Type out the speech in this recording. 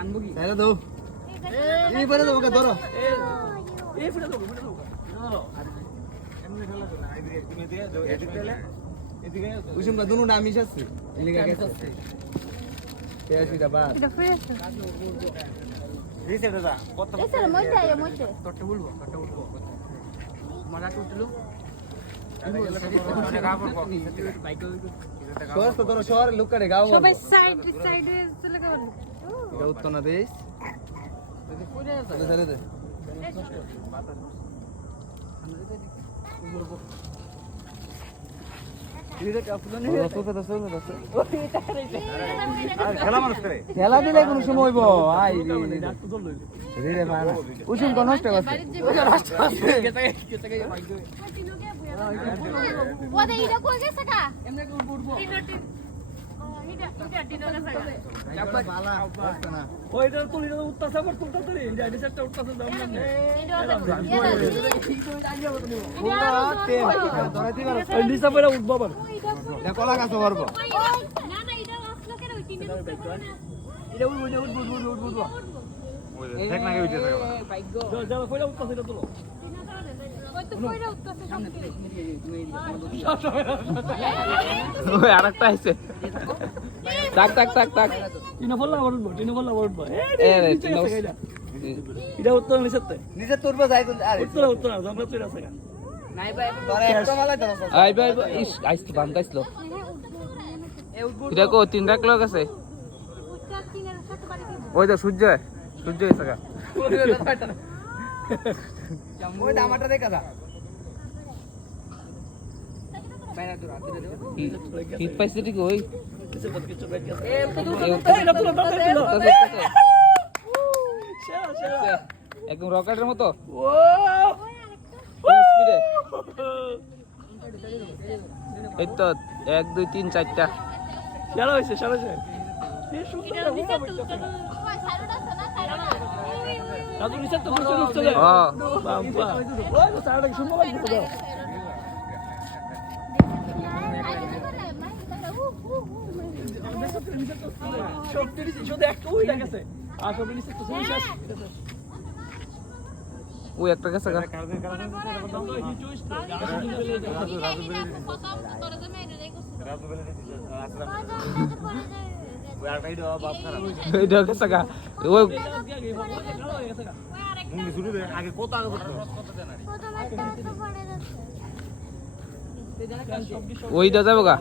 কানবো কি তাহলে দাও এই পরে দাও ওকে ধরো এই ফুটা দাও ধরো এমনি খেলা তো না এদিকে তুমি দিয়ে এদিকে কুসুম কা দুনো নামিশ আছে এলিগা গেছে তেজি দা বা এটা ফ্রেশ এই সেটা দা কত এসে মইতে আয় মইতে তোরটা বলবো মারা উঠলো শহর তো ধরো শহরে লোক করে গাও সবাই সাইডে চলে গেল এটা উত্তর না দেশ চলে দে খেলা মানুষ করে খেলা দিলে কোন সময় হইব আই রে মানা কুসুম কোন নষ্ট করছে ওদে ইডা কই গেছে কা এমনি উঠবো বালা অবস্থা না ওইটা তুলি না উত্তাসা পর তুলতা তুলি এটা একটা উত্তাসা দাম না ধরাইতে পারো ওই নিচে পড়ে উঠবো আবার এটা কলা গাছ পারবো না না ইডা আসলো কেন ওই তিনটা এটা উঠবো ওই দেখ না কি হইছে থাকা যারা কইরা উত্তাসা এটা তুলো ওই তো কইরা উঠতেছে ওই আরেকটা আইছে টাক টাক টাক টাক টিনা বললা উঠবো এ রে টিনা এটা উত্তর নিচেতে নিজে তুলবে যাই কোন আরে উত্তর জঙ্গল চলে আছে তোরে একটা মালাই দাও আই ভাই ইস আইসলো বান্দাইসলো এটা কো তিন রাখ লোক আছে উঠতে তিনের সাথে বাড়ি ওই তো সূর্য এসে গা ওই দামাটা দেখা দা শীত পাইছে ঠিক ওই কিছু বদ কিছু বাইক আছে একদম রকেটের মতো ও স্পিডে এই তো 1 2 3 4টা শালা হইছে এই সুন্দর ওই সাইডটা আছে না সাইডটা রাজু নিচে তো কিছু উঠছে যায় হ্যাঁ বাম্পা ওই তো সাইডটা সুন্দর লাগছে তো সবটি নিচে শুধু একটা ওই লাগছে আর সবটি নিচে তো শুনে শেষ ওই একটা গেছে গা রাজু বেলে দিছে আসলাম ওই আর কাইডো বাপ খারাপ এইটা গেছে গা ওই মুন্ডি শুরু দে আগে কত আগে করতে ওইটা যাবো গা